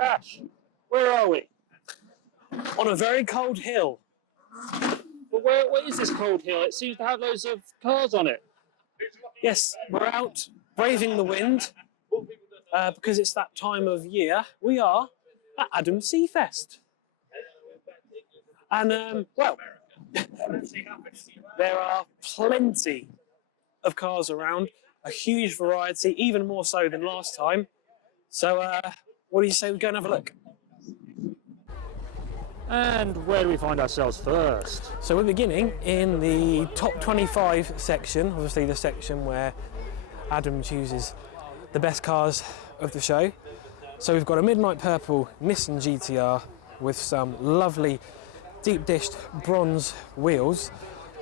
Ash, where are we? On a very cold hill. But where is this cold hill? It seems to have loads of cars on it. Yes, we're out braving the wind because it's that time of year. We are at Adam Seafest. And, well, there are plenty of cars around, a huge variety, even more so than last time. So, what do you say we go and have a look? And where do we find ourselves first? So we're beginning in the top 25 section, obviously the section where Adam chooses the best cars of the show. So we've got a midnight purple Nissan GTR with some lovely deep dished bronze wheels.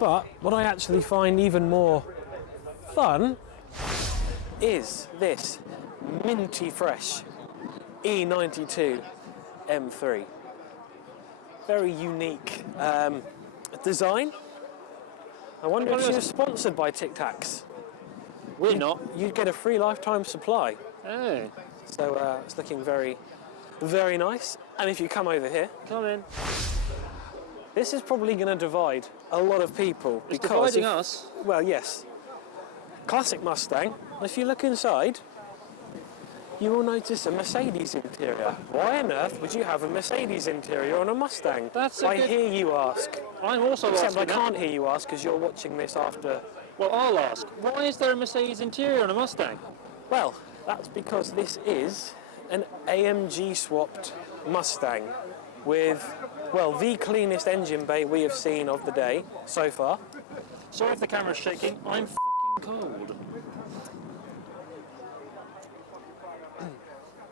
But what I actually find even more fun is this minty fresh E92 M3. Very unique design. I wonder if she was sponsored by Tic Tacs. We're not. You'd get a free lifetime supply. Oh. So it's looking very, very nice. And if you come over here, Come in. this is probably going to divide a lot of people. It's dividing us. Well, yes. Classic Mustang. If you look inside, you will notice a Mercedes interior. Why on earth would you have a Mercedes interior on a Mustang? I hear you ask. I'm also Except asking. I can't hear you ask because you're watching this after. Well, I'll ask. Why is there a Mercedes interior on a Mustang? Well, that's because this is an AMG swapped Mustang with, well, the cleanest engine bay we have seen of the day so far. Sorry if the camera's shaking. I'm f***ing cold.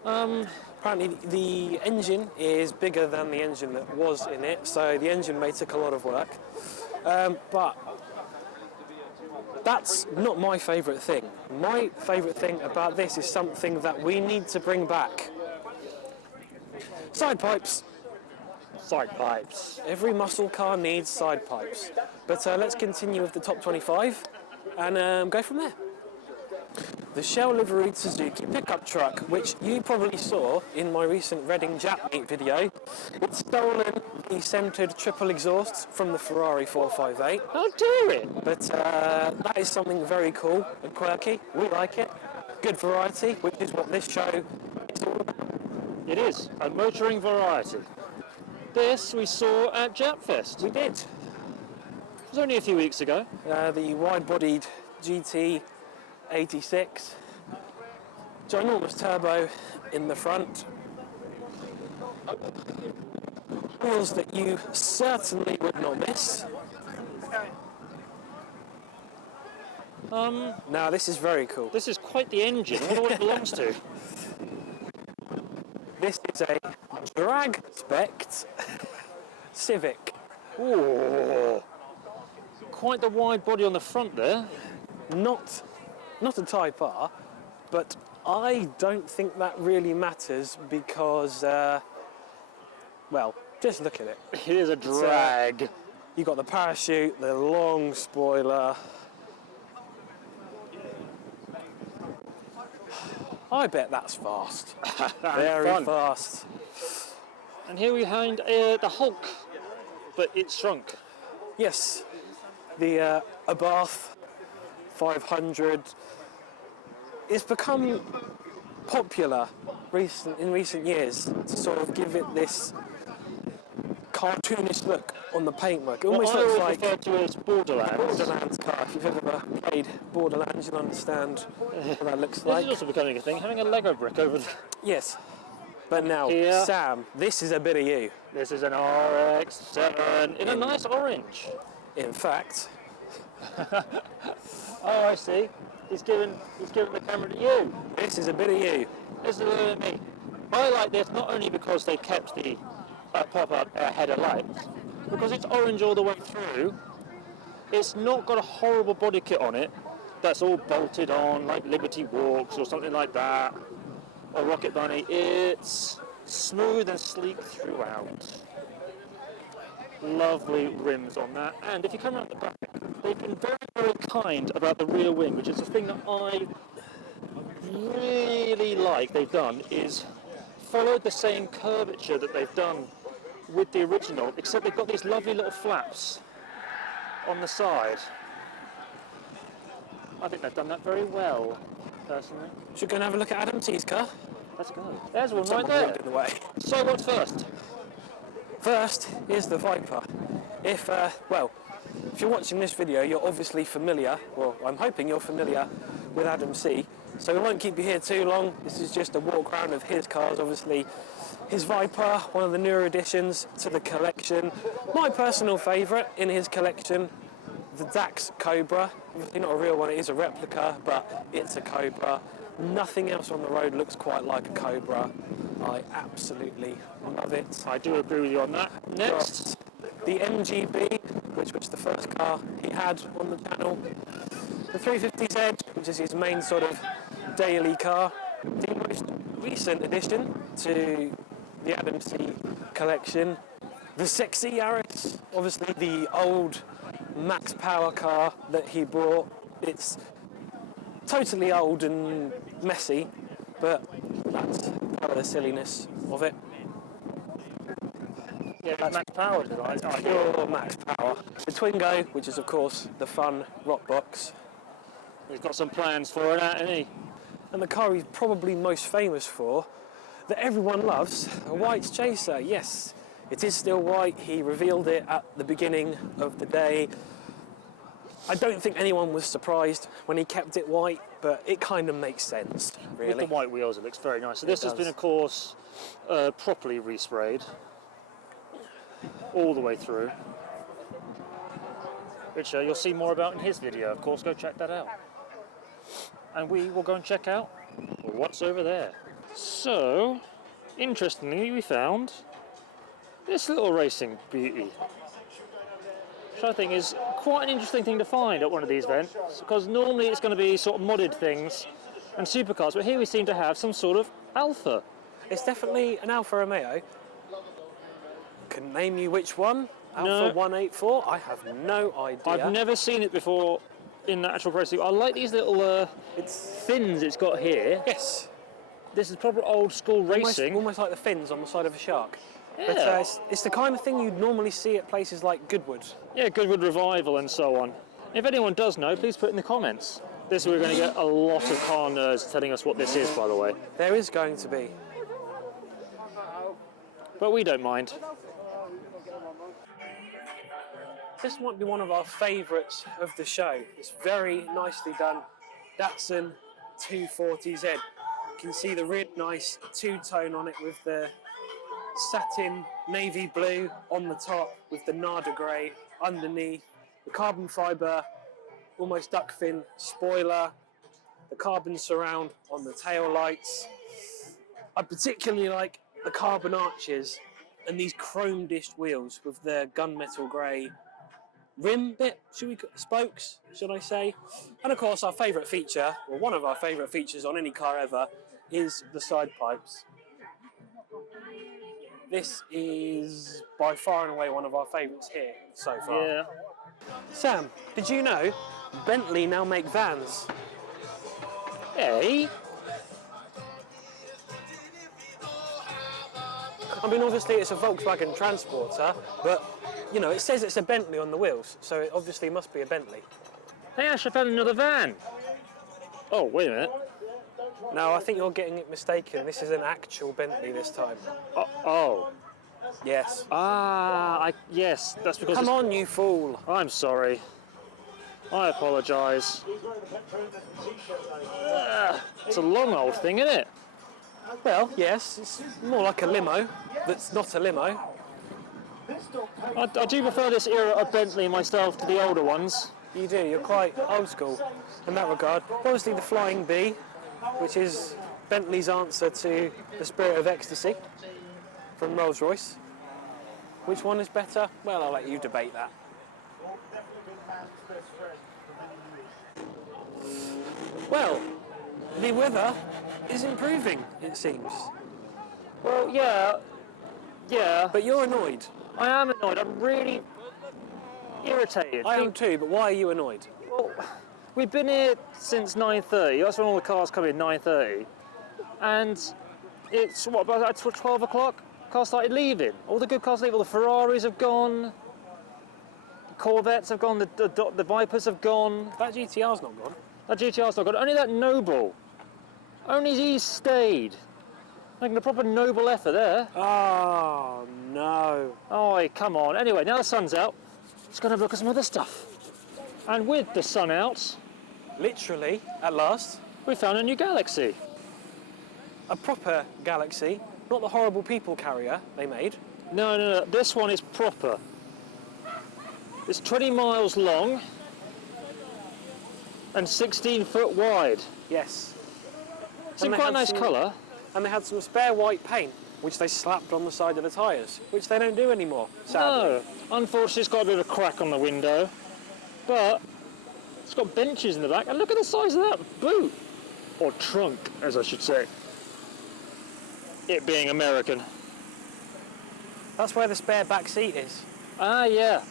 Apparently the engine is bigger than the engine that was in it, so the engine may take a lot of work. But that's not my favourite thing. My favourite thing about this is something that we need to bring back. Side pipes. Side pipes. Every muscle car needs side pipes. But let's continue with the top 25 and go from there. The Shell liveried Suzuki pickup truck, which you probably saw in my recent Reading Jap Meet video. It's stolen the centred triple exhausts from the Ferrari 458. How dare it? But that is something very cool and quirky. We like it. Good variety, which is what this show is all about. It is a motoring variety. This we saw at Japfest. We did. It was only a few weeks ago. The wide-bodied GT 86, ginormous turbo in the front, wheels that you certainly would not miss. Now this is very cool. This is quite the engine. I wonder what it belongs to. This is a drag spec Civic. Ooh. Quite the wide body on the front there. Not a Type R, but I don't think that really matters because, well, just look at it. It is a drag. You got the parachute, the long spoiler. I bet that's fast. Very fun. fast. And here we find the Hulk, but it's shrunk. Yes, the Abarth 500. It's become popular in recent years to sort of give it this cartoonish look on the paintwork. It almost looks like referred to as Borderlands. Borderlands car. If you've ever played Borderlands, you'll understand what that looks This like. is also becoming a thing, having a Lego brick over there. Yes. But now, Here. Sam, this is a bit of you. This is an RX-7 in a nice orange. In fact, Oh, I see. He's given the camera to you. this is a bit of you. This is a little bit me. I like this not only because they kept the pop-up header lights, because it's orange all the way through. It's not got a horrible body kit on it that's all bolted on like Liberty Walks or something like that, or Rocket Bunny. It's smooth and sleek throughout. Lovely rims on that, and if you come around the back, they've been very, very kind about the rear wing, which is the thing that I really like they've done, is followed the same curvature that they've done with the original, except they've got these lovely little flaps on the side. I think they've done that very well, personally. Should we go and have a look at Adam T's car? Let's go. There's one right Someone there. walked in the way. So what's first? First is the Viper. If you're watching this video, you're obviously familiar, well, I'm hoping you're familiar with Adam C. So we won't keep you here too long. This is just a walk around of his cars, obviously. His Viper, one of the newer additions to the collection. My personal favourite in his collection, the Dax Cobra. Obviously not a real one, it is a replica, but it's a Cobra. Nothing else on the road looks quite like a Cobra. I absolutely love it. I do agree with you on that. Next, the MGB, which was the first car he had on the channel. The 350Z, which is his main sort of daily car. The most recent addition to the Adam C collection. The sexy Yaris, obviously the old max power car that he brought. It's totally old and messy, but that's part of the silliness of it. yeah, that's max power, right? Pure max power. The Twingo, which is of course the fun rock box. He's got some plans for it, hasn't he? And the car he's probably most famous for, that everyone loves, a White's Chaser. Yes, it is still white. He revealed it at the beginning of the day. I don't think anyone was surprised when he kept it white, but it kind of makes sense, really. With the white wheels, it looks very nice. So this has does. been, of course, properly resprayed all the way through, which you'll see more about in his video. Of course, go check that out. And we will go and check out what's over there. So, interestingly, we found this little racing beauty, which I think is quite an interesting thing to find at one of these events, because normally it's going to be sort of modded things and supercars, but here we seem to have some sort of Alfa. It's definitely an Alfa Romeo. Can name you which one? No. Alfa 184? I have no idea. I've never seen it before in the actual racing. I like these little fins it's got here. Yes. This is proper old school racing. Almost like the fins on the side of a shark. Yeah. But it's the kind of thing you'd normally see at places like Goodwood. Yeah, Goodwood Revival and so on. If anyone does know, please put in the comments. This we're going to get a lot of car nerds telling us what this is, by the way. There is going to be. But we don't mind. This might be one of our favourites of the show. It's very nicely done. Datsun 240Z. You can see the really nice two-tone on it with the satin navy blue on the top with the Nada grey underneath, the carbon fibre, almost duck fin spoiler, the carbon surround on the tail lights. I particularly like the carbon arches and these chrome dished wheels with the gunmetal grey rim bit, spokes, should I say. And of course our favourite feature, or one of our favourite features on any car ever, is the side pipes. This is by far and away one of our favourites here so far. Yeah. Sam, did you know Bentley now make vans? Hey. I mean, obviously it's a Volkswagen Transporter, but, you know, it says it's a Bentley on the wheels, so it obviously must be a Bentley. Hey Ash, I found another van. Oh, wait a minute. No, I think you're getting it mistaken. This is an actual Bentley this time. Oh. Yes. Yes, that's because Come on, you fool. I'm sorry. I apologise. It's a long old thing, isn't it? Well, yes, it's more like a limo that's not a limo. I do prefer this era of Bentley myself to the older ones. You do, you're quite old school in that regard. Obviously the Flying Bee, which is Bentley's answer to the Spirit of Ecstasy from Rolls-Royce. Which one is better? Well, I'll let you debate that. Well, the weather is improving, it seems. Well, yeah. But you're annoyed. I am annoyed. I'm really irritated. I am too, but why are you annoyed? Well, we've been here since 9:30. That's when all the cars come in, 9:30. And it's what, about 12 o'clock? Cars started leaving. All the good cars leave. All the Ferraris have gone. The Corvettes have gone. The Vipers have gone. That GTR's not gone. That GTR's not gone. Only that Noble. Only he stayed. Making a proper noble effort there. Oh, no. Oh, come on. Anyway, now the sun's out. Let's go and have a look at some other stuff. And with the sun out, Literally, at last, we found a new Galaxy. a proper Galaxy, not the horrible people carrier they made. No. This one is proper. It's 20 miles long and 16 foot wide. Yes. It's in And they quite a had nice some- colour. And they had some spare white paint, which they slapped on the side of the tyres, which they don't do anymore, sadly. No, unfortunately it's got a bit of a crack on the window, but it's got benches in the back, and look at the size of that boot, or trunk, as I should say. It being American. That's where the spare back seat is. Ah, yeah.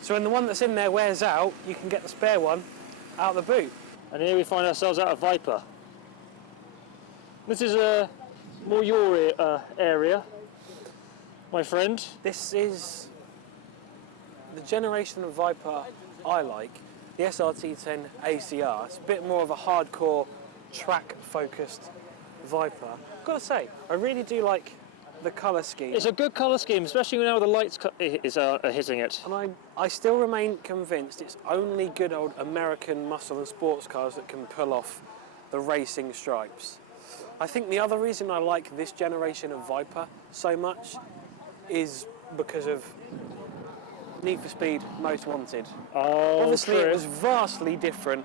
So when the one that's in there wears out, you can get the spare one out the boot. And here we find ourselves at a Viper. This is more your area, my friend. This is the generation of Viper I like, the SRT10 ACR. It's a bit more of a hardcore, track-focused Viper. I've got to say, I really do like the colour scheme. It's a good colour scheme, especially now the lights are hitting it. And I still remain convinced it's only good old American muscle and sports cars that can pull off the racing stripes. I think the other reason I like this generation of Viper so much is because of Need for Speed Most Wanted. Oh, Obviously true. it was vastly different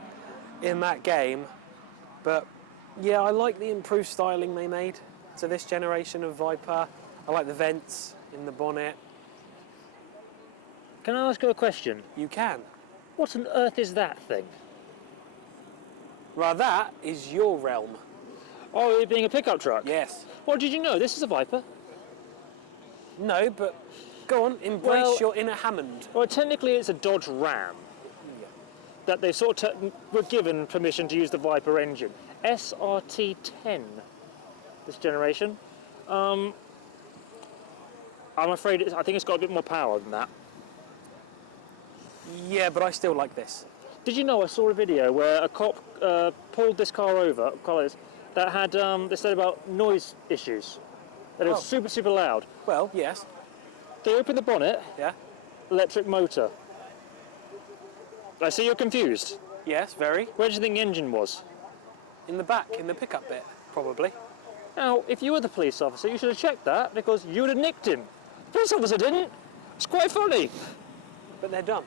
in that game, but yeah, I like the improved styling they made to this generation of Viper. I like the vents in the bonnet. Can I ask you a question? You can. What on earth is that thing? Right, that is your realm. Oh, it being a pickup truck? Yes. Well, did you know this is a Viper? No, but go on, embrace Well- your inner Hammond. Well, technically it's a Dodge Ram. That they've sort of were given permission to use the Viper engine. SRT10, this generation. I'm afraid I think it's got a bit more power than that. Yeah, but I still like this. Did you know I saw a video where a cop pulled this car over, that had, they said about noise issues. That it was Oh. super loud. Well, yes. They opened the bonnet, Yeah. electric motor. I see you're confused. Yes, very. Where do you think the engine was? In the back, in the pickup bit, probably. Now, if you were the police officer, you should have checked that because you would have nicked him. The police officer didn't. It's quite funny. But they're done.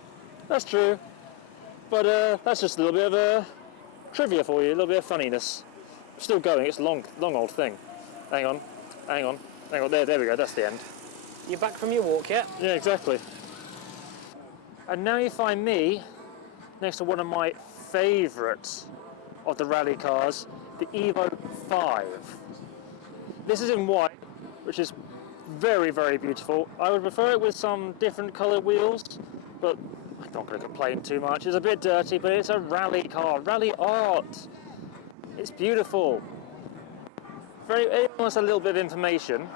That's true. But that's just a little bit of trivia for you, a little bit of funniness. Still going, it's a long old thing. Hang on. There we go, that's the end. You back from your walk yet? Yeah, exactly. And now you find me next to one of my favourites of the rally cars, the Evo 5. This is in white, which is very beautiful. I would prefer it with some different coloured wheels, but I'm not going to complain too much. It's a bit dirty, but it's a rally car, rally art. It's beautiful. It wants a little bit of information.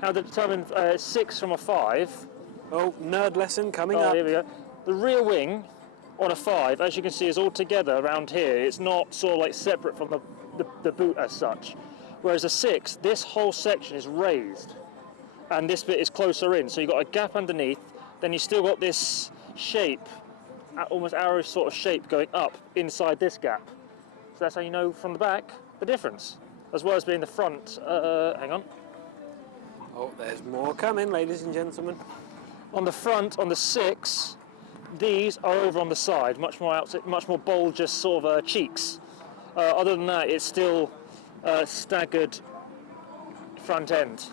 How to determine 6 from a 5. Oh, nerd lesson coming Oh, up. here we go. The rear wing on a 5, as you can see, is all together around here. It's not sort of like separate from the boot as such. Whereas a 6, this whole section is raised, and this bit is closer in. So you've got a gap underneath, then you still got this shape, almost arrow sort of shape going up inside this gap. So that's how you know from the back the difference, as well as being the front. Hang on. Oh, there's more coming, ladies and gentlemen. On the front, on the 6, these are over on the side, much more bulbous sort of cheeks. Other than that, it's still staggered front end.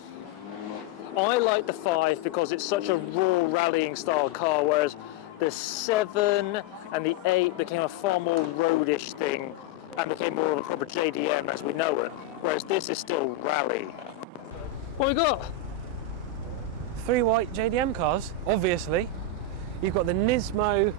I like the 5 because it's such a raw rallying style car, whereas the 7 and the 8 became a far more roadish thing and became more of a proper JDM as we know it, whereas this is still rally. What we got? 3 white JDM cars, obviously. You've got the Nismo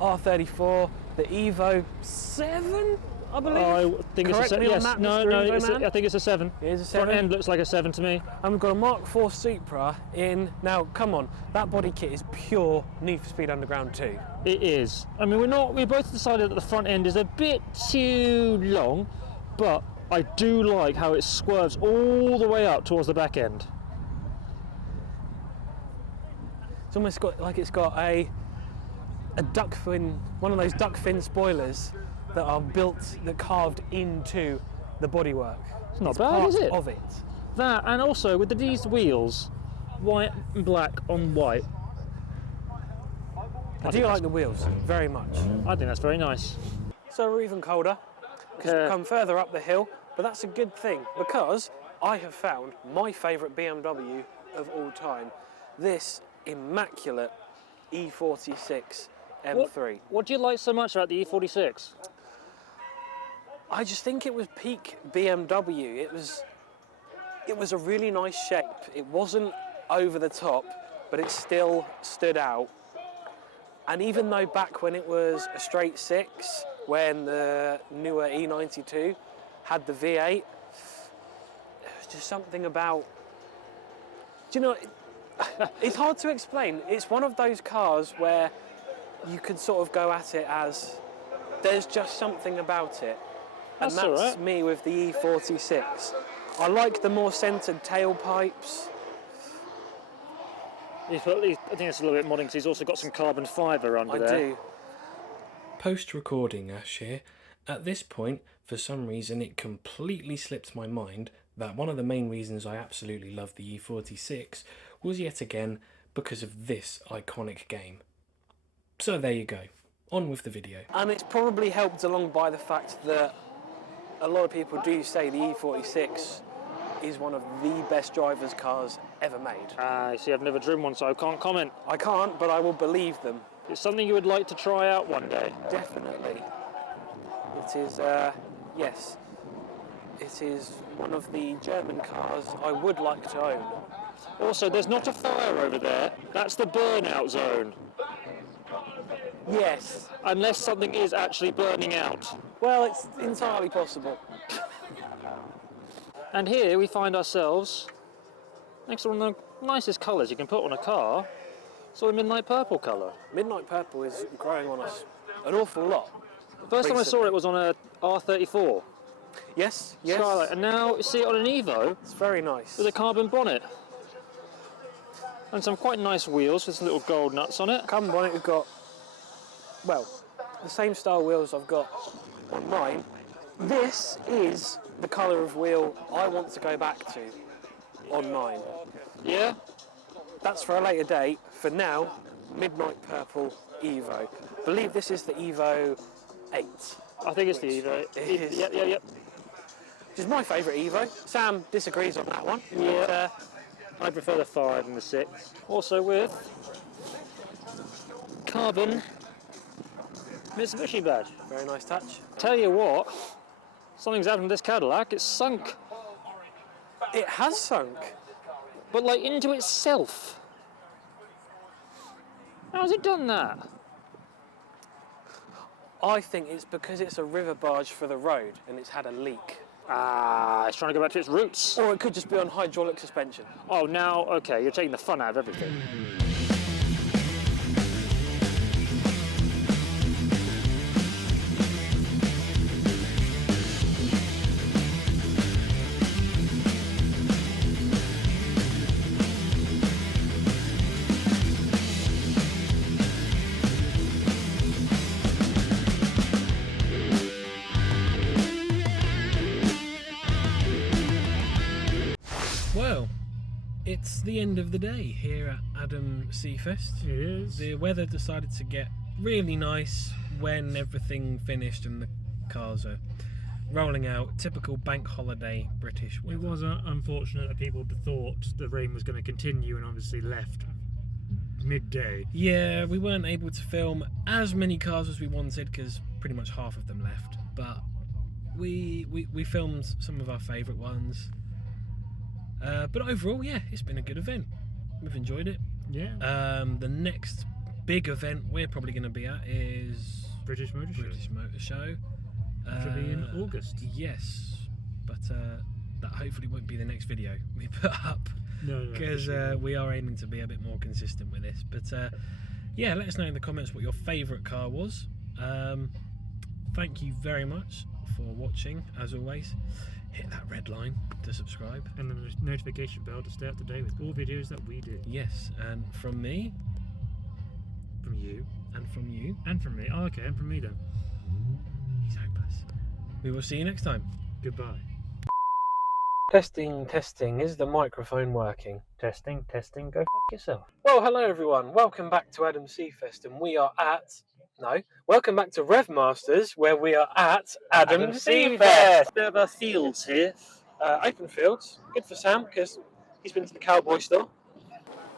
R34, the Evo 7, I believe. I think it's a Correct 7. me on Yes, that, no, Mr. no, Evo I think it's a 7. It is a Front 7. end looks like a 7 to me. And we've got a Mark IV Supra in. Now, come on, that body kit is pure Need for Speed Underground 2. It is. I mean, we both decided that the front end is a bit too long, but I do like how it swerves all the way up towards the back end. It's almost got like it's got a duck fin, one of those duck fin spoilers that are built, that carved into the bodywork. It's not Part bad, is it? of it. That, and also with these wheels, white and black on white. I do like the wheels very much. I think that's very nice. So we're even colder because we've come further up the hill, but that's a good thing because I have found my favourite BMW of all time. This immaculate E46 M3. What do you like so much about the E46? I just think it was peak BMW. It was a really nice shape. It wasn't over the top, but it still stood out. And even though back when it was a straight 6, when the newer E92 had the V8, there was just something about, do you know, it's hard to explain. It's one of those cars where you could sort of go at it as, there's just something about it. That's And that's all right. me with the E46. I like the more centred tailpipes. I think it's a little bit modern because he's also got some carbon fibre under I there. do. Post-recording Ash here. At this point, for some reason, it completely slipped my mind that one of the main reasons I absolutely love the E46 was yet again because of this iconic game. So there you go. On with the video. And it's probably helped along by the fact that a lot of people do say the E46 is one of the best driver's cars ever made. See, I've never driven one, so I can't comment. I can't, but I will believe them. It's something you would like to try out one day. Definitely. It is, yes, it is one of the German cars I would like to own. Also, there's not a fire over there. That's the burnout zone. Yes. Unless something is actually burning out. Well, it's entirely possible. And here we find ourselves next to one of the nicest colours you can put on a car. So the midnight purple colour. Midnight Purple is growing on us an awful lot. The first time I saw it was on a R34 Yes, yes. Skylight, and now you see it on an Evo It's very nice. with a carbon bonnet. And some quite nice wheels with some little gold nuts on it. Carbon bonnet, we've got, well, the same style wheels I've got on mine. This is the colour of wheel I want to go back to on mine. Yeah? That's for a later date. For now, Midnight Purple Evo. I believe this is the Evo 8, I think it's the Evo. It is. Yep. which is my favourite Evo. Sam disagrees on that one. Yeah. I prefer the 5 and the 6. Also with carbon Mitsubishi badge. Very nice touch. Tell you what, something's happened to this Cadillac. It's sunk, It has sunk. but like into itself. How's it done that? I think it's because it's a river barge for the road and it's had a leak. It's trying to go back to its roots. Or it could just be on hydraulic suspension. Oh, now, okay, you're taking the fun out of everything. Well, it's the end of the day here at Adam Seafest. It is. The weather decided to get really nice when everything finished and the cars are rolling out. Typical bank holiday British weather. It was unfortunate that people thought the rain was going to continue and obviously left midday. Yeah, we weren't able to film as many cars as we wanted because pretty much half of them left. But we filmed some of our favourite ones. But overall, yeah, it's been a good event. We've enjoyed it. Yeah. The next big event we're probably going to be at is British Motor Show. British Motor Show. Which will be in August. Yes, but that hopefully won't be the next video we put up, No, because we are aiming to be a bit more consistent with this. But yeah, let us know in the comments what your favourite car was. Thank you very much for watching. As always, hit that red line to subscribe, and the notification bell to stay up to date with all videos that we do. yes, and from me, From you. and from you, And from me. Oh, okay, and from me then. he's hopeless. We will see you next time. Goodbye. Testing, is the microphone working? Testing, go f yourself. Well, hello everyone, welcome back to Adam Seafest, and we are welcome back to Rev Masters, where we are at Adam Seafest. Bit of a fields here. Open fields, good for Sam, because he's been to the cowboy store.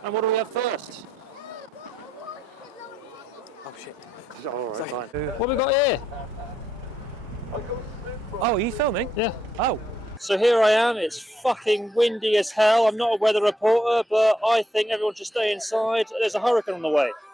And what do we have first? Oh shit. Alright, Sorry. fine. What have we got here? Oh, are you filming? Yeah. Oh. So here I am, it's fucking windy as hell. I'm not a weather reporter, but I think everyone should stay inside. There's a hurricane on the way.